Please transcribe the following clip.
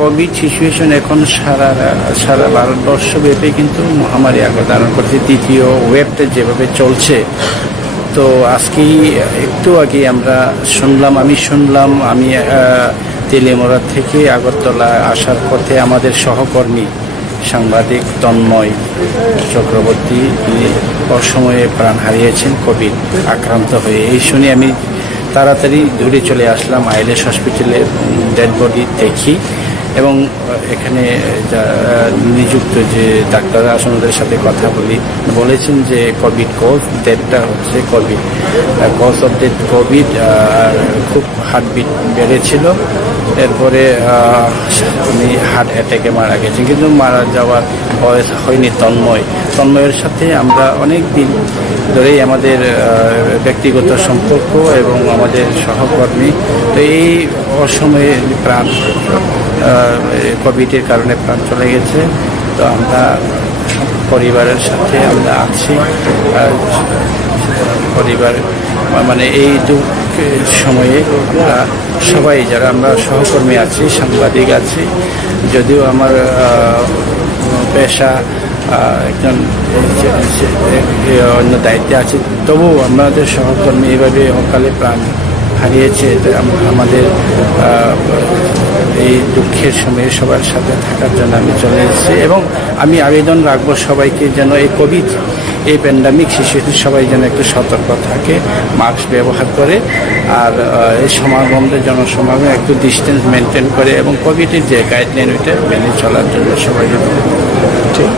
Covid situation এখন সারা ভারতবর্ষব্যাপী কিন্তু মহামারী আকার ধারণ করছে। দ্বিতীয় ওয়েবটা যেভাবে চলছে, তো আজকেই একটু আগে আমি শুনলাম তেলিয়ামুড়া থেকে আগরতলা আসার পথে আমাদের সহকর্মী সাংবাদিক তন্ময় চক্রবর্তী তিনি অসময়ে প্রাণ হারিয়েছেন কোভিড আক্রান্ত হয়ে। এই শুনে আমি তাড়াতাড়ি দূরে চলে আসলাম, আইলেস হসপিটালে ডেড বডি দেখি এবং এখানে নিযুক্ত যে ডাক্তাররা আসেন ওদের সাথে কথা বলেছেন যে কোভিড কজ ডেথটা হচ্ছে COVID cause of death COVID. খুব হার্টবিট বেড়েছিল, এরপরে উনি হার্ট অ্যাটাকে মারা গেছেন, কিন্তু মারা যাওয়ার বয়স হয়নি। তন্ময়ের সাথে আমরা অনেক দিন ধরেই আমাদের ব্যক্তিগত সম্পর্ক এবং আমাদের সহকর্মী। তো এই অসময়ে প্রাণ কোভিডের কারণে প্রাণ চলে গেছে। তো আমরা পরিবারের সাথে আমরা আছি, পরিবার মানে এই দুঃখের সময়ে আমরা সবাই যারা আমরা সহকর্মী আছি, সাংবাদিক আছি, যদিও আমার পেশা একজন অন্য দায়িত্বে আছে, তবুও আমাদের সহকর্মী এভাবে অকালে প্রাণ হারিয়েছে। আমাদের এই দুঃখের সময়ে সবার সাথে থাকার জন্য আমি চলে এসেছি এবং আমি আবেদন রাখবো সবাইকে যেন এই প্যান্ডামিক সিচুয়েশন সবাই যেন একটু সতর্ক থাকে, মাস্ক ব্যবহার করে, আর এই জনসমাগমে একটু ডিস্টেন্স মেনটেন করে এবং কোভিডের যে গাইডলাইন ওইটা মেনে চলার জন্য সবাই ঠিক।